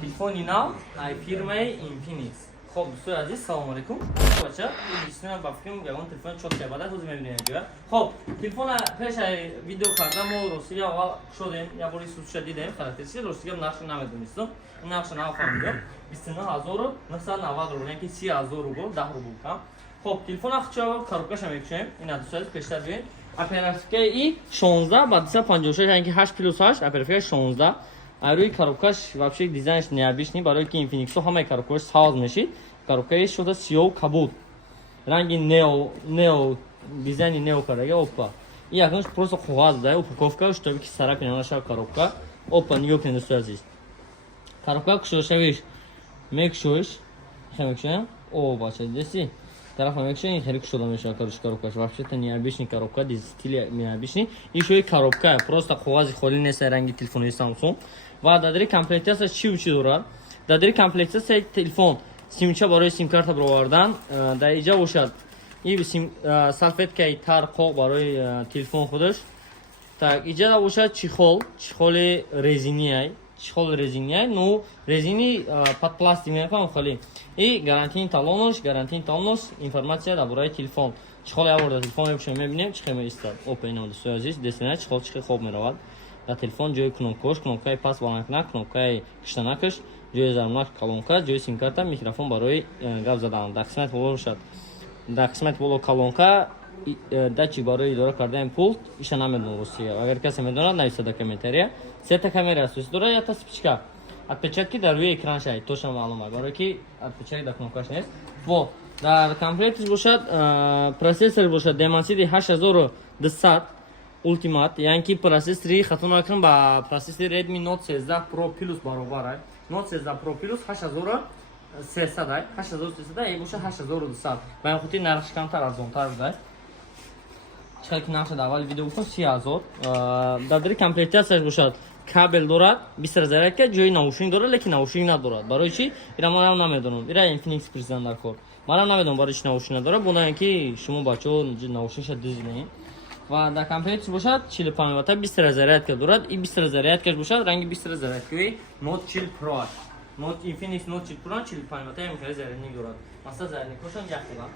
Телефони нав ай фирмаи Infinix. خب دوستان عزیز سلام علیکم. بچه این دوستان با فیلم گفتم تلفن چوب کرده روز میبینید دیگه. خب تلفن پیش ویدیو کردم و روسیه اول شدیم یا بوری سوت شدیدیم خاطرسی روسیه نقش نمیدونستم. این نقش نفهمیدم. 29990 رو یعنی 30000 روبل 10 روبل کم. خب تلفن اخچا کاربکش میکشیم. این دوستان پیشتر بیاین. اپراتیکه ای 16 با 256 یعنی 8 پلس 8 اپراتیکه 16 روی коробкаш вообще дизайнш необычный, барои ки Infinix ҳамаи коробкаш сауз мешид. Коробкаи шуда сиёҳу кабуд. Ранги нео дизайни нео кардаги опа. И якнаш просто қоғаз да, упаковка, чтобы ки сарапи наша коробка. Опа, нигоҳ кунед дӯстои азиз. Коробка кушошавиш мекушоиш. Мекушоям. О, бача, деси. Тарафа мекушоям, хеле кушода мешавад коробкаш. Вообще-то необычный коробка, стили необычный. И ещё и коробка, просто қоғази холи нест ранги телефони Samsung. و در کامپلیتش چی دارد؟ در کامپلیتش تلفن سیمچه برای سیم کارت برآوردن در اینجا باشد. این سیم سالفت که ترقق برای تلفن خودش. так اینجا باشد چخول رزینی نو رزینی پد پلاستیک میکنم خالی. این گارانتی تالونش اینفورماسیا درباره تلفن چخول آورده تلفن میشه میبینیم چه میستاد. اوپن اند سوازیس دستنه چخول چه خوب میرود. در تلفن جای کنوکای پاس بالانک کنوکای کشتنکش جای زرمناک کالونکا جای سیم کارت میکروفون برای گپ زدن در قسمت بالا باشد. در قسمت بالا کالونکا دچی برای اداره کردن پولت ایش نمیدونه روسیه. اگر کسی میدونه نویسه کامنتاریا. سه تا کامera است داره یا تا спичка. отпечатки در روی اکران شاید توشم معلومه برای کی отпечатки در کنوکاش نیست. و در کامپلیتش باشد پروسسور باشد Dimensity 8200 Ultimate, یعنی که پروسسوری خطور نکنم با پروسسور Redmi Note 13 Pro Plus برابر. Note 13 Pro Plus 8300 است. 8300 ای باشه 8200. با این خودی نرخش کمتر ارزان‌تر بود. چقدر که نقش اول ویدیو کنم 30000. در کامپلیتش باشد کابل دارد 20000 که جای ناوشنگ داره لیکن ناوشنگ ندارد. برای چی؟ اینا ما نمیدونم. اینا Infinix پرزنت در کار. ما نمیدونم برای چی ناوشنگ نداره. بنا اینکه شما بچه‌ها ناوشنگ شد دیدین. و در کامپلیتش باشد 45 وات 20000 که دارد. این 20000 که باشد رنگ 20000 که Note 40 Pro است. Note Infinix Note 40 Pro 45 وات میخواد زرنگ دارد. مثلا زرنگ کوشن جاکتلا.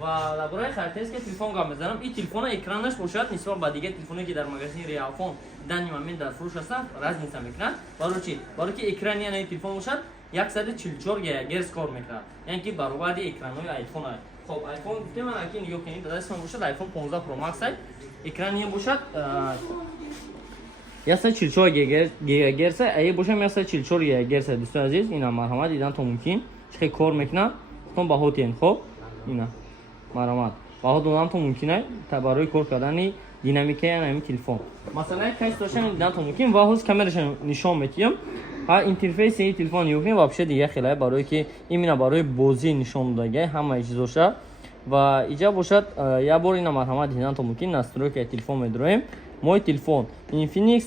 و برای خاطرش که تلفن گام بزنم این تلفن اکرانش باشد نسبت به دیگه تلفنی که در مغازه ریالفون دانی من در فروش هستن رازنیسا میکنن. برای چی؟ برای که اکران یعنی تلفن باشد 144 گهرتز کار میکنه. یعنی که برابر اکرانای آیفون است. خب آیفون گفتم من اگه نگاه کنید دستم باشد آیفون 15 پرو مکس است. اکرانی باشد 144 گیگاهرتز ای باشه 144 گیگاهرتز دوستان عزیز اینا مرحمت دیدن تو ممکن چه کار میکنه تو باهاتین خب اینا مرحمت باهات دادن تو ممکنه تا برای کار کردن دینامیکه همین تلفن مثلا کیس داشتن دیدن تو ممکن واهوس کامرش نشون میدیم ها اینترفیس این تلفن یوگی واپشه دیگه خیلی برای که اینا برای بازی نشون داده همه چیزاشه و اینجا باشد یا بار اینا مرحمت دیدن تو ممکن настройка تلفن میداریم мой телефон Infinix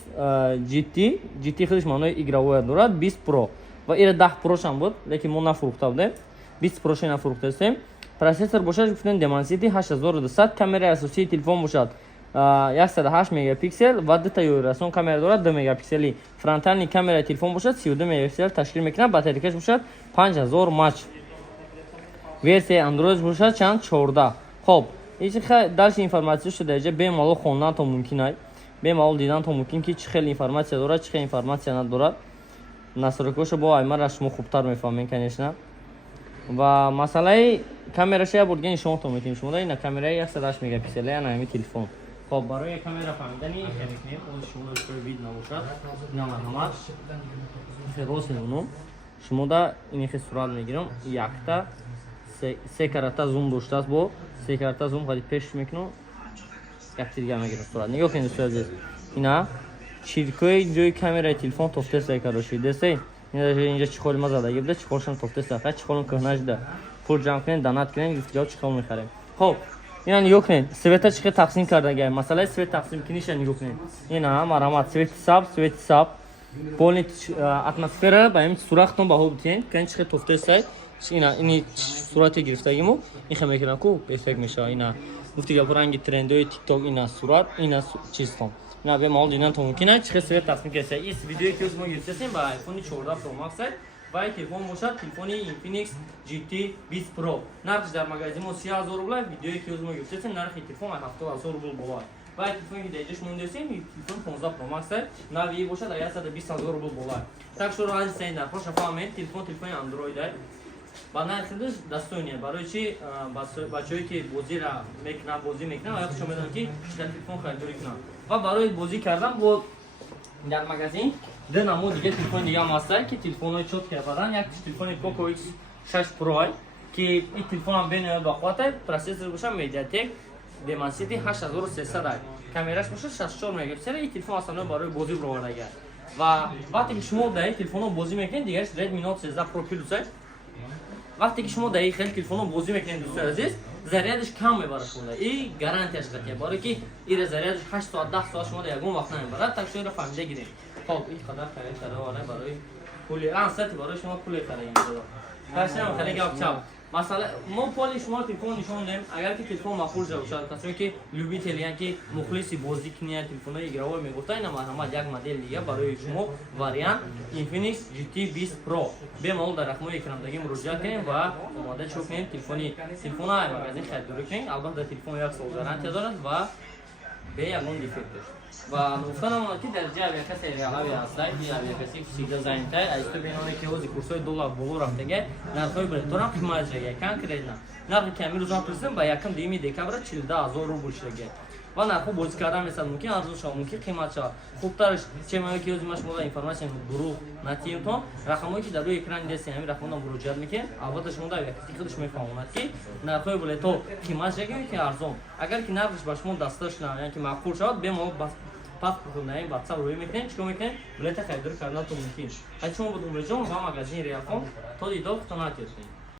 GT خودش معنای игровой دارد 20 Pro و این 10 Pro شم بود لیکن ما نفروخته بودیم 20 Pro شون نفروخته استیم پروسسور باشد گفتن Dimensity 8200 کامera اساسی تلفن باشد 108 مگاپیکسل و دو تا رسون کامera دارد 2 مگاپیکسلی فرانتال کامera تلفن باشد 32 مگاپیکسل تشکیل میکنه باتریکش باشد 5000 ماچ версия Android бошад чанд 14. خب این دالش اینفورماسیون شده اینجا بیمالو خوندن تو ممکنه بیمالو دیدن تو ممکن که چه خیلی اینفورماسیون داره چه خیلی اینفورماسیون نداره настройкаش با ایمار شما خوبتر میفهمین کنیشنا و مسئله کامراش یا بردگین شما تو میتونید شما این کامرای 108 مگاپیکسلی انا همین تلفن خب برای کامرا فهمیدنی خیلی خود شما رو وید نباشد نه مرحمت فروس نمونم شما دا این خیلی صورت میگیرم یک تا سه карата зум дошта аст бо се карата зум хади пеш мекунам якти дига мегирам сурат нигоҳ кунед дӯстои азиз ина чиркои ҷои камераи телефон тофтеста кароши десте инҷа чихоли ма задаги буда чихолшам тофтеста ха чихолам кӯҳна шуда пул ҷамъ кунем данат кунем гифтиҷо чихол мехарем хоб ина нигоҳ кунед света чихе тақсим кардагия масъалаи свет тақсим куниша нигоҳ кунед ина марҳамат свети саб полни атмосфера ба ҳамин сурахтон баҳо бутиен кани чихе тофтеста اینا اینی صورتی گرفتگیمو این خمه کنم کو افکت میشه اینا گفتی که برنگ ترندهای تیک تاک اینا صورت اینا چیز کن на бемал динан то мумкин аст чихе свет тасмим кеса ис видеое ки ӯз мо гирифтасем ба iPhone 14 Pro Max аст ва ин телефон бошад телефони Infinix GT 20 Pro нархш дар магазин мо 30000 рубл видеое ки ӯз мо гирифтасем нархи телефон 70000 рубл болад ва телефони ки дайҷаш мондасем телефон 15 Pro Max аст нави бошад 120000 рубл болад так шуро аз сен нархош фаҳмед телефони Android аст ба нархидаш дастойне барои чи бачаҳое ки бозира мекунанд бозӣ мекунанд ва яхшо медонанд ки дар телефон харидорӣ кунанд ва барои бозӣ кардан бо дар магазин ду намуд дига телефони дига ҳам ҳастанд ки телефонҳои чотки ҳастанд як телефони Poco X6 Pro ки ин телефонам бениҳоят бақувват аст процессор бошад Mediatek Dimensity 8300 аст камераш бошад 64 мегапиксел ин телефон асано барои бозӣ бировардагиаст ва вақте ки шумо дар ин телефонҳо бозӣ мекунед дигараш Redmi Note 13 Pro Plus аст вақте ки шумо дар ин хел телефонҳо бозӣ мекунед дӯстои азиз зарядаш кам мебарад шумо и гарантияш қатъия барои ки ира зарядаш 8 соат 10 соат шумо ягон вақт намебарад так шумо иро фаҳмида гиред хоб ин қадар харид карда барои пули ансати барои шумо пуле харидем ташнам хали гап чап масъала мо поли шумо телефон нишон дем агар ки телефон мақбул шуда бошад касое ки любителиян ки мухлиси бозӣ куниян телефонҳои игровой мегуфтанд ин марҳамат як модели дига барои шумо вариант Infinix GT 20 Pro бемалол дар рақамҳои экрамдагӣ муроҷиат кунем ва омода чӯ кунем телефона магазин харидорӣ кунем албатта телефон як сол гарантия дорад ва бе ягон дефекташ ва гуфтанам ки дар ҷаб як касе реалави ҳастад як касе сида занята аз то биноне ки ҳози курсҳои $1 боло рафтага нархҳои билеторам қимат шуда конкретно нархи ки ҳамин рӯзам пурсидам ба 1 декабр 42000 рубл шуда ва нархҳо бозӣ кардан месад мумкин арзон шавад мумкин қимат шавад хубтараш чемаҳое ки ҳозир шумо информатсияи гурӯҳ натиётон рақамҳое ки дар рӯи экрани дасти ҳамин рақамҳои муроҷиат мекунед албатта шумо дар якаси худаш мефаҳмонад ки нархҳои билетҳо қимат шуда ки арзон агар ки нархш ба шумо дасташ яъне ки мақбул шавад бемалол паст бухундаем WhatsApp рӯӣ мекунем чикор мекунем билета харидорӣ карданатон мумкин ҳад шумо буд умрҷон ва магазини Realcom то дидор хутонат ёфтем